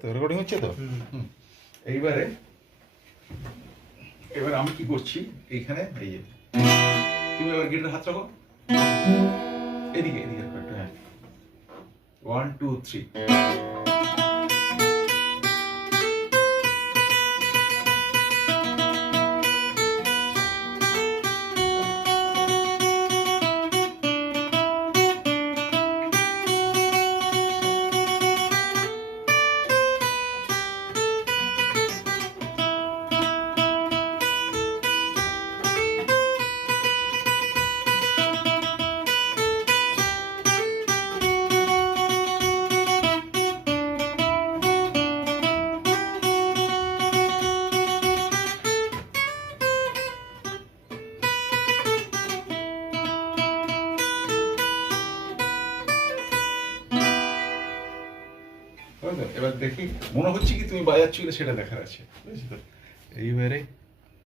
তো রেকর্ডিং হচ্ছে তো। এইবারে এবার আমি কি করছি এইখানে, এই যে তুমি এবার গিটার হাত রাখো এদিকে এদিকে রাখো একটু, হ্যাঁ 1 2 3। এবার দেখি মনে হচ্ছে কি তুমি বাজাচ্ছিলে সেটা দেখার আছে, বুঝেছি তো। এইবারে